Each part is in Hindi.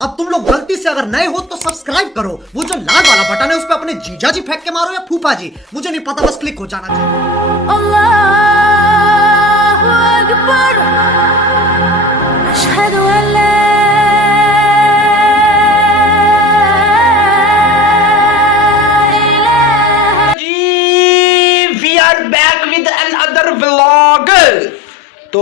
अब तुम लोग गलती से अगर नए हो तो सब्सक्राइब करो, वो जो लाल वाला बटन है उस पर अपने जीजा जी फेंक के मारो या फूफा जी, मुझे नहीं पता, बस क्लिक हो जाना चाहिए। अल्लाहु अकबर, अशहदु अल्ला तो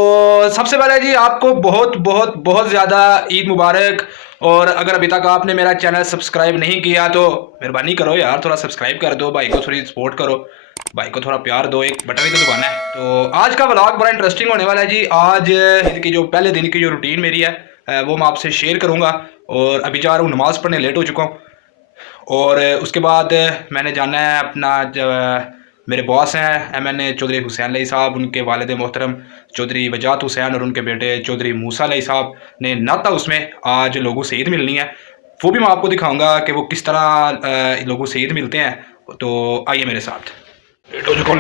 सबसे पहले जी आपको बहुत बहुत बहुत ज़्यादा ईद मुबारक। और अगर अभी तक आपने मेरा चैनल सब्सक्राइब नहीं किया तो मेहरबानी करो यार, थोड़ा सब्सक्राइब कर दो, भाई को थोड़ी सपोर्ट करो, भाई को थोड़ा प्यार दो, एक बटन ही तो दबाना है। तो आज का व्लॉग बड़ा इंटरेस्टिंग होने वाला है जी। आज ईद की जो पहले दिन की जो रूटीन मेरी है वो मैं आपसे शेयर करूँगा। और अभी जा रहा हूँ नमाज़ पढ़ने, लेट हो चुका हूँ। और उसके बाद मैंने जाना है अपना मेरे बॉस हैं MNA चौधरी हुसैन लई साहब, उनके वालिद मोहतरम चौधरी वजात हुसैन और उनके बेटे चौधरी मूसा लई साहब ने नाता उसमें आज लोगों से ईद मिलनी है। वो भी मैं आपको दिखाऊंगा कि वो किस तरह लोगों से ईद मिलते हैं। तो आइए मेरे साथ। लेट हो चुका हूँ।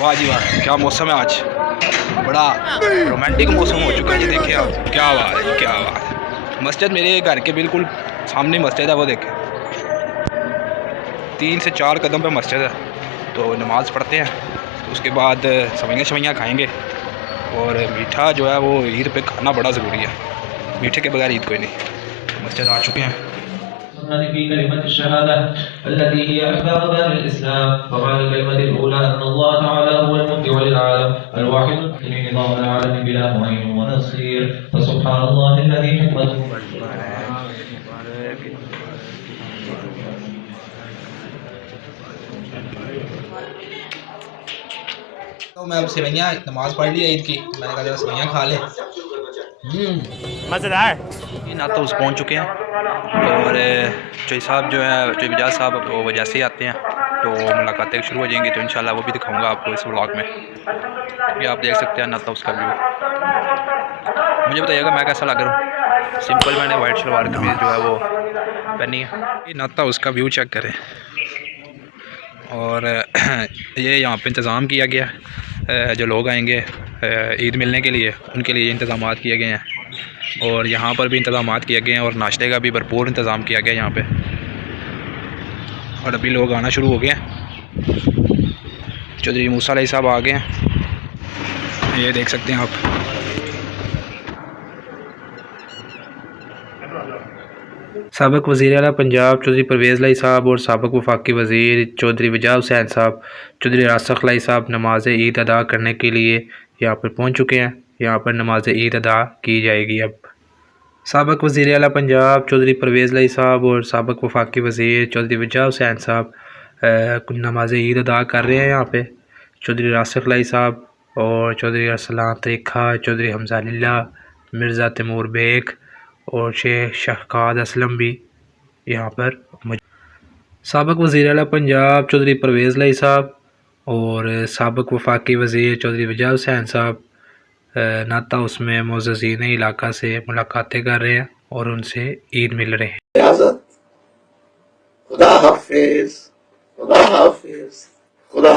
वाह जी वाह, क्या मौसम है आज, बड़ा रोमांटिक मौसम हो चुका है जी। देखिए आप, क्या बात है, क्या बात है। मस्जिद मेरे घर के बिल्कुल सामने मस्जिद है, वो देखें 3 से 4 कदम पे मस्जिद है। तो नमाज़ पढ़ते हैं, तो उसके बाद सवैयाँ खाएंगे। और मीठा जो है वो ईद पे खाना बड़ा ज़रूरी है, मीठे के बगैर ईद कोई नहीं। मस्जिद आ चुके हैं। तो मैं अब सेवैयाँ नमाज़ पढ़ ली ईद की, मैंने कहा जरा सेवैयाँ खा लें। मज़ेदार। नाता उस पहुँच चुके हैं। और चौधरी साहब जो है, चौधरी वजाज साहब, वो वजह से आते हैं तो मुलाकातें शुरू हो जाएंगी। तो इंशाल्लाह वो भी दिखाऊंगा आपको इस व्लॉग में। ये आप देख सकते हैं नाता उसका व्यू। मुझे बताइएगा मैं कैसा लग रहा हूँ। सिंपल मैंने वाइट शलवार कमीज़ जो है वो पहनी है। ये नाता उसका व्यू चेक करें। और ये यहाँ पे इंतज़ाम किया गया, जो लोग आएंगे ईद मिलने के लिए उनके लिए इंतज़ाम किए गए हैं। और यहाँ पर भी इंतज़ाम किए गए हैं और नाश्ते का भी भरपूर इंतज़ाम किया गया है यहाँ पे। और अभी लोग आना शुरू हो गए हैं। चौधरी मूसा लई साहब आ गए हैं, ये देख सकते हैं आप। साबिक़ वज़ीर आला पंजाब चौधरी परवेज़ लाई साहब और साबिक़ वफाकी वज़ीर चौधरी वजात हुसैन साहब, चौधरी रासख लाई साहब नमाज ईद अदा करने के लिए यहाँ पर पहुँच चुके हैं। यहाँ पर नमाज ईद अदा की जाएगी। अब साबिक़ वज़ीर आला पंजाब चौधरी परवेज़ लाई साहब और साबिक़ वफाकी वज़ीर चौधरी वजात हुसैन साहब नमाज ईद अदा कर रहे हैं। यहाँ पे चौधरी रासख लाई साहब और चौधरी अरसलान तरीखा, चौधरी हमजा लिल्ला, मिर्ज़ा तैमूर बेग और शेख शहकाद असलम भी यहाँ पर। साबिक़ वज़ीर आला पंजाब चौधरी परवेज़ लाई साहब और साबिक़ वफाकी वज़ीर चौधरी वजात हुसैन साहब नाता उसमें मोअज़्ज़ज़ीन इलाका से मुलाकातें कर रहे हैं और उनसे ईद मिल रहे हैं। खुदा हाफिज़, खुदा हाफिज़, खुदा